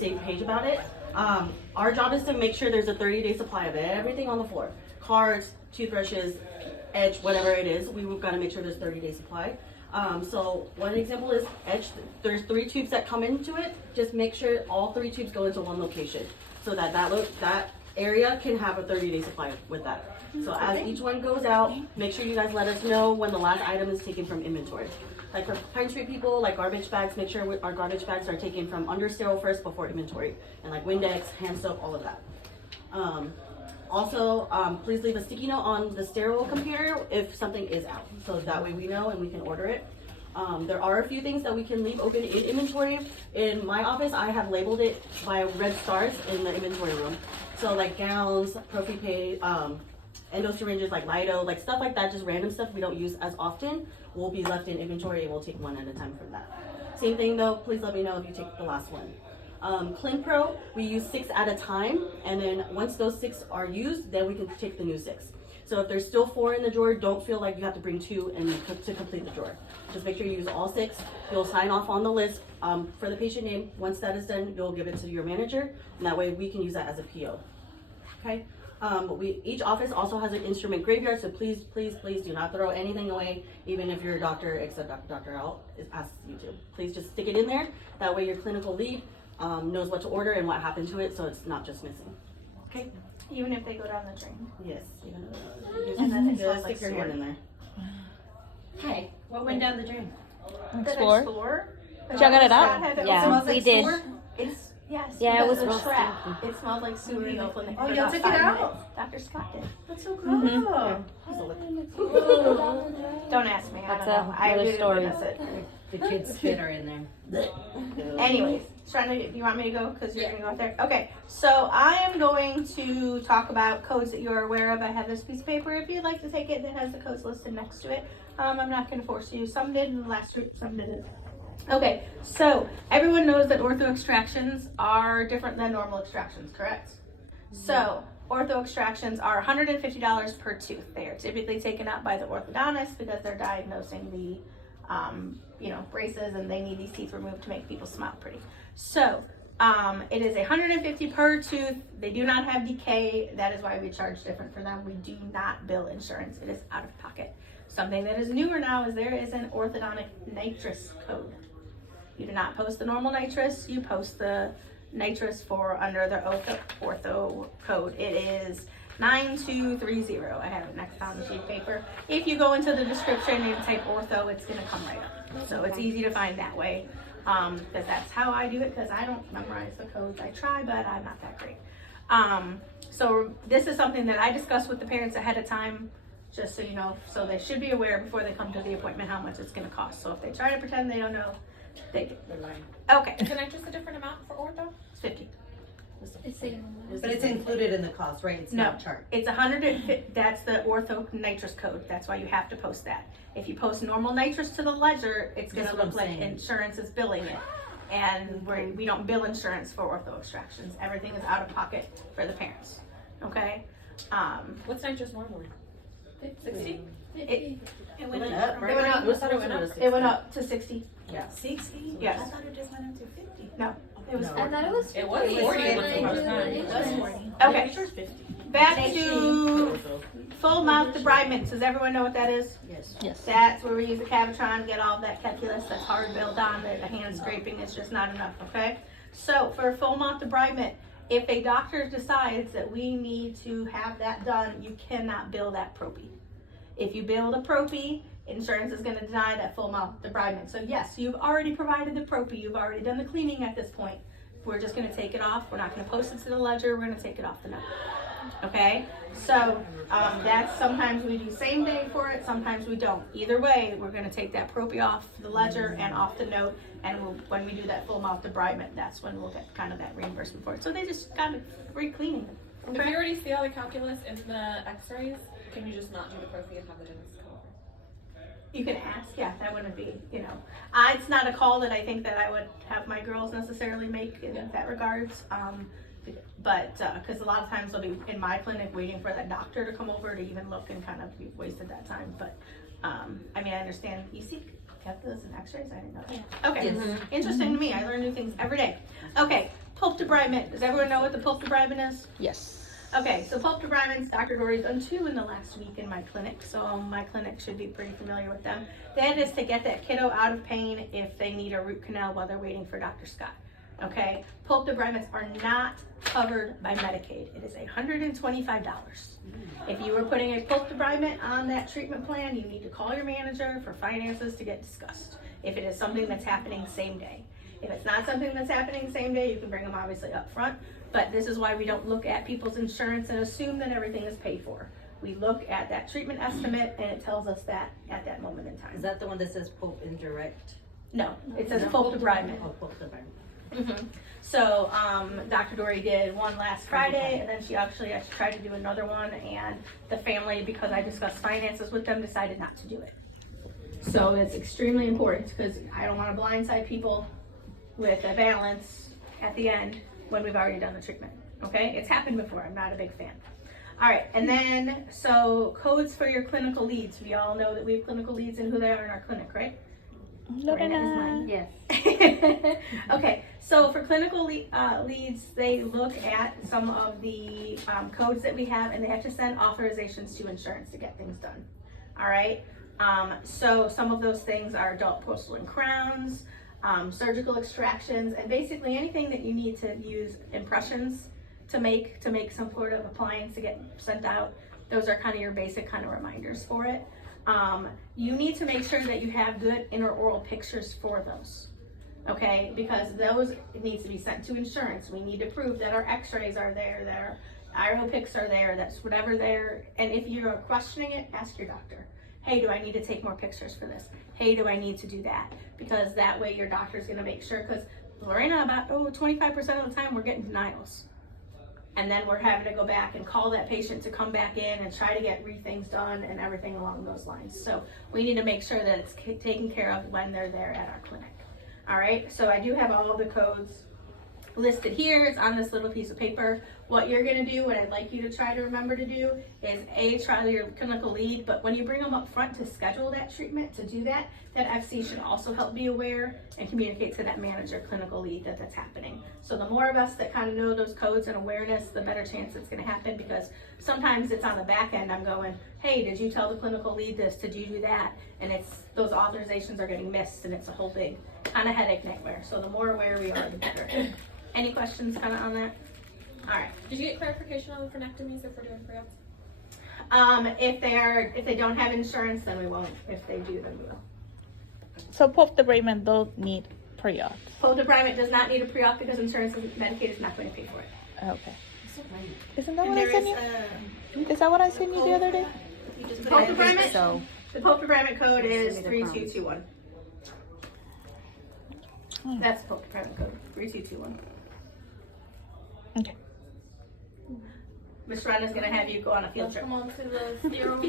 same page about it. Our job is to make sure there's a 30-day supply of everything on the floor. Cards, toothbrushes, edge, whatever it is, we've got to make sure there's 30-day supply. So one example is edge. There's 3 tubes that come into it. Just make sure all 3 tubes go into one location so that that area can have a 30-day supply with that. So as each one goes out, make sure you guys let us know when the last item is taken from inventory. Like for Pine Street people, like garbage bags, make sure our garbage bags are taken from under sterile first before inventory. And like Windex, hand soap, all of that. Also, please leave a sticky note on the sterile computer if something is out. So that way we know and we can order it. There are a few things that we can leave open in inventory. In my office, I have labeled it by red stars in the inventory room. So like gowns, prophy endo syringes, like Lido, like stuff like that, just random stuff we don't use as often, will be left in inventory and we'll take one at a time from that. Same thing though, please let me know if you take the last one. Clean Pro, we use 6 at a time, and then once those 6 are used, then we can take the new 6. So if there's still 4 in the drawer, don't feel like you have to bring 2 and to complete the drawer. Just make sure you use all 6. You'll sign off on the list for the patient name. Once that is done, you'll give it to your manager, and that way we can use that as a PO. Okay. Each office also has an instrument graveyard, so please, please, please do not throw anything away, even if your doctor, except Dr. Al, asks you to. Please just stick it in there. That way your clinical lead knows what to order and what happened to it, so it's not just missing. Okay? Even if they go down the drain. Yes. And then it Just smells like stick your hand in there. Hey, what went down the drain? Explore. Did y'all get it out? Yeah, we did. It's, yes. Yeah, it was a real trap. It smelled like sewer. Oh, y'all took it out? Dr. Scott did. That's so cool. Don't ask me. That's I don't know. I another didn't story. witness it. The kids' spit are in there. Anyways, you want me to go because you're going to go out there? Okay, so I am going to talk about codes that you're aware of. I have this piece of paper if you'd like to take it that has the codes listed next to it. I'm not going to force you. Some did in the last group, some didn't. Okay, so everyone knows that ortho extractions are different than normal extractions, correct? So ortho extractions are $150 per tooth. They are typically taken out by the orthodontist because they're diagnosing the braces, and they need these teeth removed to make people smile pretty. So it is $150 per tooth. They do not have decay. That is why we charge different for them. We do not bill insurance. It is out of pocket. Something that is newer now is there is an orthodontic nitrous code. You do not post the normal nitrous. You post the nitrous for under the ortho code. It is 9230. I have it next on the sheet of paper. If you go into the description and type ortho, it's going to come right up. So it's easy to find that way, because that's how I do it, because I don't memorize the codes. I try, but I'm not that great. So this is something that I discuss with the parents ahead of time, just so you know. So they should be aware before they come to the appointment how much it's going to cost. So if they try to pretend they don't know, they're lying. Okay. Is the nitrous a different amount for ortho? It's 50. But it's included in the cost, right? It's not charged. It's 150. That's the ortho nitrous code. That's why you have to post that. If you post normal nitrous to the ledger, it's going to look like insurance is billing it. And we don't bill insurance for ortho extractions. Everything is out of pocket for the parents. Okay? What's nitrous normally? 60? It went up, up. right? It went up to 60. Yeah. 60? Yes. I thought it just went up to 50. No. It was No. 40. It was 40 once the first time. It was 40. Okay. Back to full mouth debridement. Does everyone know what that is? Yes. Yes. That's where we use the Cavitron, get all that calculus that's hard built on, the hand scraping is just not enough, okay? So for full mouth debridement, if a doctor decides that we need to have that done, you cannot bill that propy. If you bill the propy, insurance is going to deny that full mouth debridement. So yes, you've already provided the propy, you've already done the cleaning at this point. We're just going to take it off. We're not going to post it to the ledger. We're going to take it off the note. Okay, so that's sometimes we do same day for it, sometimes we don't. Either way, we're going to take that propy off the ledger and off the note, and when we do that full mouth debridement, that's when we'll get kind of that reimbursement for it. So they just got a free cleaning. If you already see all the calculus in the x-rays, can you just not do the prophy and have the dentist come over? You can ask, yeah, that wouldn't be, it's not a call that I think that I would have my girls necessarily make in that regards. But because a lot of times they'll be in my clinic waiting for that doctor to come over to even look, and kind of we've wasted that time. But I understand. You see calculus and x-rays? I didn't know that. Okay, interesting to me. I learn new things every day. Okay, pulp debridement. Does everyone know what the pulp debridement is? Yes. Okay, so pulp debridements, Dr. Dory's done 2 in the last week in my clinic, so my clinic should be pretty familiar with them. That is to get that kiddo out of pain if they need a root canal while they're waiting for Dr. Scott. Okay, pulp debridements are not covered by Medicaid. It is $125. If you were putting a pulp debridement on that treatment plan, you need to call your manager for finances to get discussed. If it is something that's happening same day. If it's not something that's happening same day, you can bring them obviously up front. But this is why we don't look at people's insurance and assume that everything is paid for. We look at that treatment estimate and it tells us that at that moment in time. Is that the one that says pulp indirect? No, it says pulp debridement. Oh, pulp debridement. So, Dr. Dory did one last Friday, and then she actually tried to do another one, and the family, because I discussed finances with them, decided not to do it. So it's extremely important, because I don't want to blindside people with a balance at the end when we've already done the treatment, okay? It's happened before, I'm not a big fan. All right, and then, so codes for your clinical leads. We all know that we have clinical leads and who they are in our clinic, right? Miranda is mine. Yes. Okay, so for clinical leads, they look at some of the codes that we have, and they have to send authorizations to insurance to get things done. All right, so some of those things are adult porcelain crowns, surgical extractions, and basically anything that you need to use impressions to make some sort of appliance to get sent out. Those are kind of your basic kind of reminders for it. You need to make sure that you have good intraoral pictures for those, okay? Because those needs to be sent to insurance. We need to prove that our x-rays are there, that our IRO pics are there, that's whatever there. And if you're questioning it, ask your doctor. Hey, do I need to take more pictures for this? Hey, do I need to do that? Because that way your doctor's gonna make sure, because Lorena, about 25% of the time we're getting denials. And then we're having to go back and call that patient to come back in and try to get things done and everything along those lines. So we need to make sure that it's taken care of when they're there at our clinic. All right, so I do have all of the codes listed here. It's on this little piece of paper. What you're gonna do, what I'd like you to try to remember to do is try your clinical lead, but when you bring them up front to schedule that treatment, to do that FC should also help be aware and communicate to that manager clinical lead that that's happening. So the more of us that kind of know those codes and awareness, the better chance it's gonna happen, because sometimes it's on the back end, I'm going, hey, did you tell the clinical lead this? Did you do that? And it's, those authorizations are getting missed, and it's a whole big kind of headache nightmare. So the more aware we are, the better. Any questions kind of on that? All right. Did you get clarification on the frenectomies if we're doing pre-ops? If they don't have insurance, then we won't. If they do, then we will. So pulp debridement don't need pre-op. Pulp debridement does not need a pre-op because insurance and Medicaid is not going to pay for it. Okay. Isn't that And what I there sent is, you? Is that what I sent you the other day? you just Pulp put it debridement? So The pulp debridement code is Send me the 3221. That's the pulp debridement code, 3221. Okay. Miss Rhonda's going to have you go on a field Let's trip. come on to the sterile.